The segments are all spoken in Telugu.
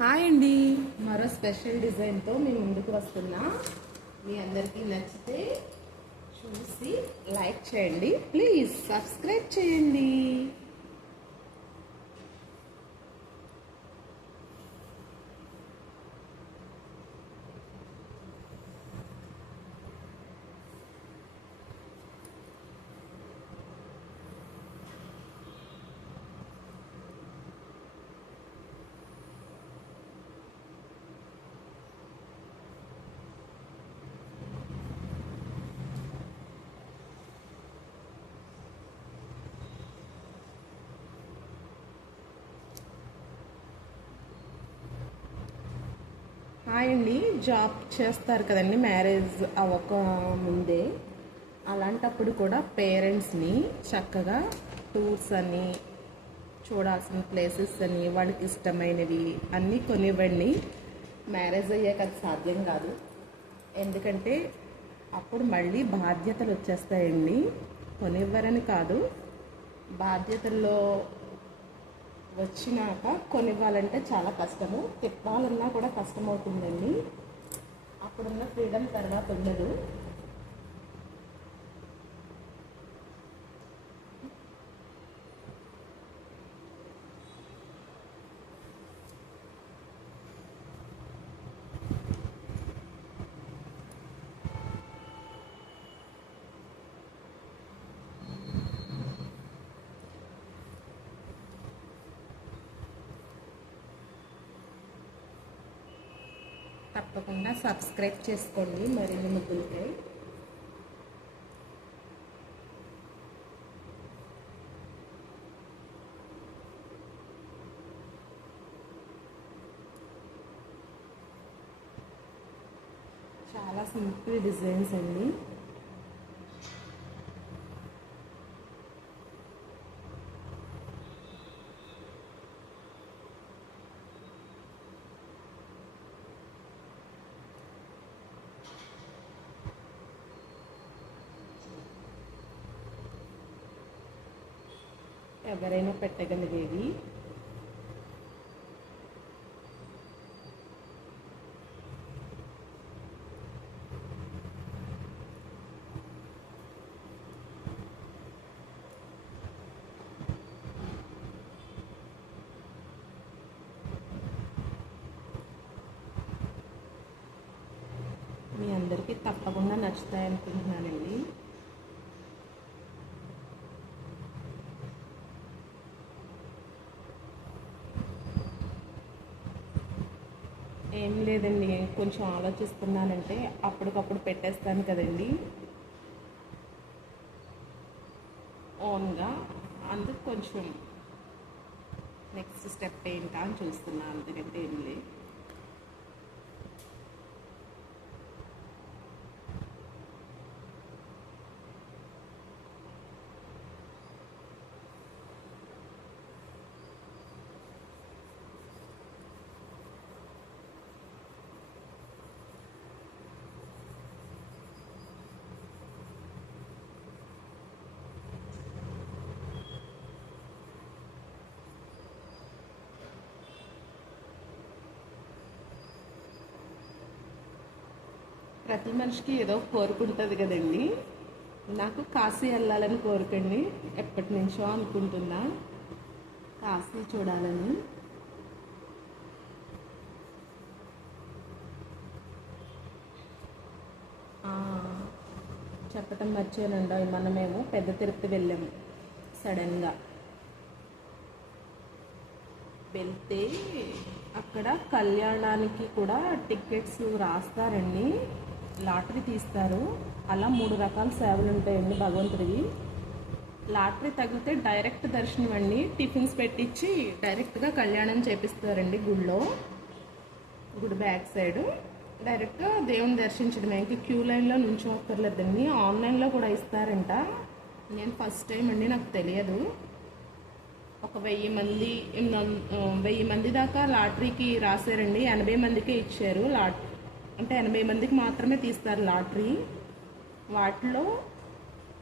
హాయ్ అండి, మరో స్పెషల్ డిజైన్తో మీ ముందుకు వస్తున్నా. మీ అందరికీ నచ్చితే చూసి లైక్ చేయండి, ప్లీజ్ సబ్స్క్రైబ్ చేయండి. హాయ్ అండి, జాబ్ చేస్తారు కదండి మ్యారేజ్ అవ్వక ముందే. అలాంటప్పుడు కూడా పేరెంట్స్ని చక్కగా టూర్స్ అని, చూడాల్సిన ప్లేసెస్ అని, వాళ్ళకి ఇష్టమైనవి అన్నీ కొనివ్వండి. మ్యారేజ్ అయ్యాక అది సాధ్యం కాదు, ఎందుకంటే అప్పుడు మళ్ళీ బాధ్యతలు వచ్చేస్తాయండి. కొనివ్వరని కాదు, బాధ్యతల్లో వచ్చినాక కొనివ్వాలంటే చాలా కష్టము, తిప్పాలన్నా కూడా కష్టమవుతుందండి. అప్పుడున్న ఫ్రీడమ్ తర్వాత ఉండదు. తప్పకుండా సబ్స్క్రైబ్ చేసుకోండి మరిన్ని ముగ్గులకై. చాలా సింపుల్ డిజైన్స్ అండి. ఎవరైనా పెట్టగలిగేవి. మీ అందరికీ తప్పకుండా నచ్చుతాయి అనుకుంటున్నానండి. ఏం లేదండి, కొంచెం ఆలోచిస్తున్నానంటే అప్పటికప్పుడు పెట్టేస్తాను కదండి ఓన్గా. అందుకు కొంచెం నెక్స్ట్ స్టెప్ ఏంటా అని చూస్తున్నాను, అందుకంటే ఏం లేదు. ప్రతి మనిషికి ఏదో కోరుకుంటుంది కదండి. నాకు కాశీ వెళ్ళాలని కోరుకండి, ఎప్పటి నుంచో అనుకుంటున్నా కాశీ చూడాలని. చెప్పటం మర్చిపోయానండి, మనమేమో పెద్ద తిరుపతి వెళ్ళాము. సడన్గా వెళ్తే అక్కడ కళ్యాణానికి కూడా టికెట్స్ రాస్తారండి, లాటరీ తీస్తారు. అలా 3 రకాల సేవలు ఉంటాయండి భగవంతుడివి. లాటరీ తగిలితే డైరెక్ట్ దర్శనం అండి, టిఫిన్స్ పెట్టించి డైరెక్ట్గా కళ్యాణం చేపిస్తారండి గుడిలో. గుడి బ్యాక్ సైడ్ డైరెక్ట్గా దేవుని దర్శించడమే, ఇంక క్యూ లైన్లో నుంచోక్కర్లేదండి. ఆన్లైన్లో కూడా ఇస్తారంట. నేను ఫస్ట్ టైం అండి, నాకు తెలియదు. ఒక 1000 మంది దాకా లాటరీకి రాశారండి, 80 మందికే ఇచ్చారు. అంటే 80 మందికి మాత్రమే తీస్తారు లాటరీ. వాటిలో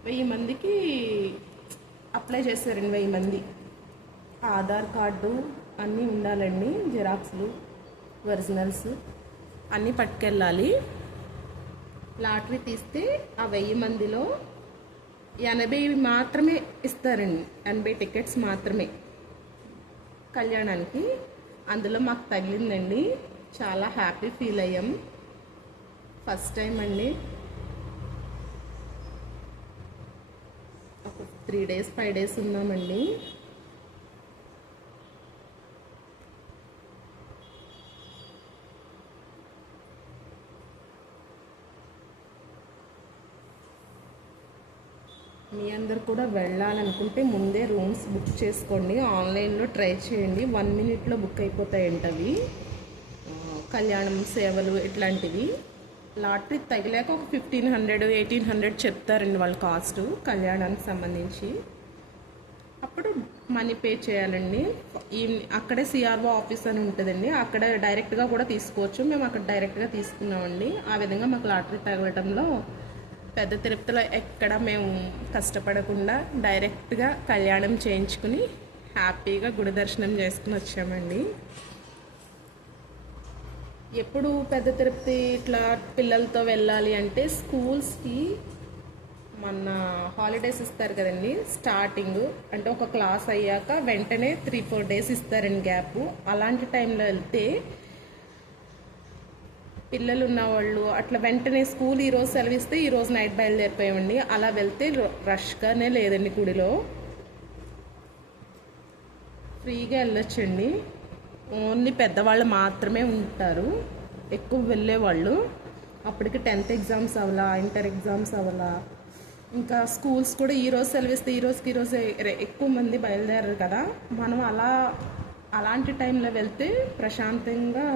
1000 మందికి అప్లై చేశారండి. 1000 మంది ఆధార్ కార్డు అన్నీ ఉండాలండి, జిరాక్స్లు. ఒరిజినల్స్ అన్నీ పట్టుకెళ్ళాలి. లాటరీ తీస్తే ఆ 1000 మందిలో 80 మాత్రమే ఇస్తారండి. 80 టికెట్స్ మాత్రమే కళ్యాణానికి. అందులో మాకు తగిలిందండి. చాలా హ్యాపీ ఫీల్ అయ్యాం. ఫస్ట్ టైం అండి. ఒక 3 days 5 days ఉన్నామండి. మీ అందరు కూడా వెళ్ళాలనుకుంటే ముందే రూమ్స్ బుక్ చేసుకోండి. ఆన్లైన్లో ట్రై చేయండి. 1 minute బుక్ అయిపోతాయంట అవి. కళ్యాణం సేవలు ఇట్లాంటివి. లాటరీ తగిలాక ఒక 1500 1800 చెప్తారండి వాళ్ళ కాస్ట్ కళ్యాణానికి సంబంధించి. అప్పుడు మనీ పే చేయాలండి. అక్కడే సిఆర్ఓ ఆఫీస్ అని ఉంటుందండి. అక్కడ డైరెక్ట్గా కూడా తీసుకోవచ్చు. మేము అక్కడ డైరెక్ట్గా తీసుకున్నామండి. ఆ విధంగా మాకు లాటరీ తగలటంలో పెద్ద తిరుపతిలో ఎక్కడ మేము కష్టపడకుండా డైరెక్ట్గా కళ్యాణం చేయించుకుని హ్యాపీగా గుడి దర్శనం చేసుకుని వచ్చామండి. ఎప్పుడు పెద్ద తిరుపతి ఇట్లా పిల్లలతో వెళ్ళాలి అంటే స్కూల్స్కి మన హాలిడేస్ ఇస్తారు కదండి. స్టార్టింగ్ అంటే ఒక క్లాస్ అయ్యాక వెంటనే 3-4 days ఇస్తారండి గ్యాప్. అలాంటి టైంలో వెళ్తే పిల్లలు ఉన్నవాళ్ళు అట్లా వెంటనే స్కూల్ ఈరోజు సెలవిస్తే ఈరోజు నైట్ బయలుదేరిపోయామండి. అలా వెళ్తే రష్గానే లేదండి. గుడిలో ఫ్రీగా వెళ్ళొచ్చండి. ఓన్లీ పెద్దవాళ్ళు మాత్రమే ఉంటారు ఎక్కువ వెళ్ళేవాళ్ళు. అప్పటికి 10th ఎగ్జామ్స్ అవ్వాలా, ఇంటర్ ఎగ్జామ్స్ అవ్వాలా, ఇంకా స్కూల్స్ కూడా ఈరోజు సెలవిస్తే ఈరోజు ఎక్కువ మంది బయలుదేరారు కదా. మనం అలాంటి టైంలో వెళ్తే ప్రశాంతంగా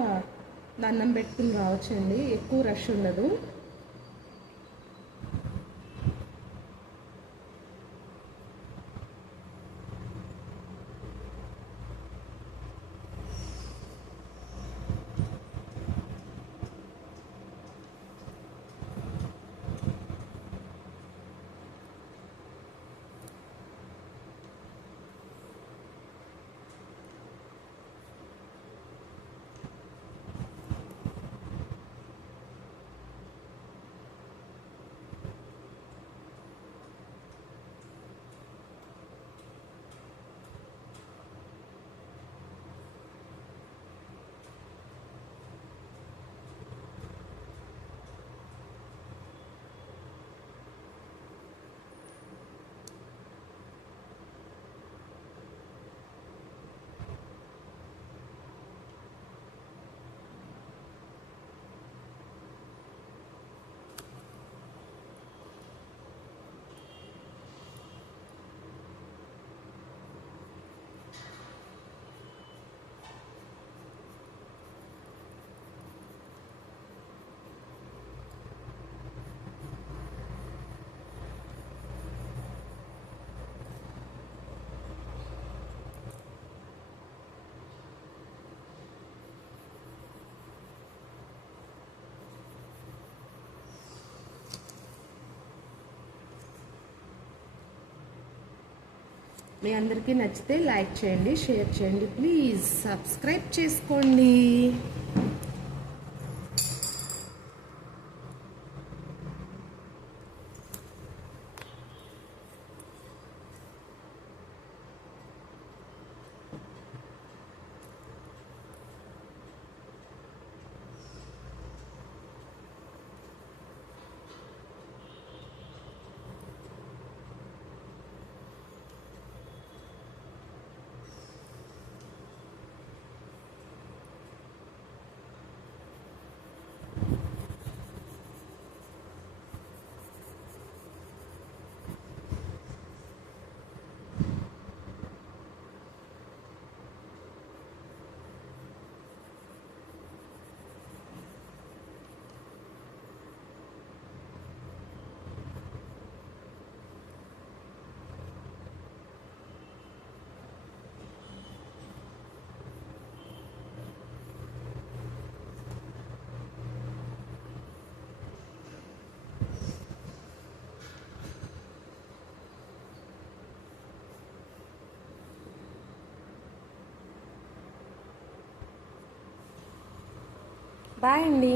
దండం పెట్టుకుని రావచ్చండి. ఎక్కువ రష్ ఉండదు. మీ అందరికీ నచ్చితే లైక్ చేయండి, షేర్ చేయండి, ప్లీజ్ సబ్స్క్రైబ్ చేసుకోండి. బాయ్ అండి.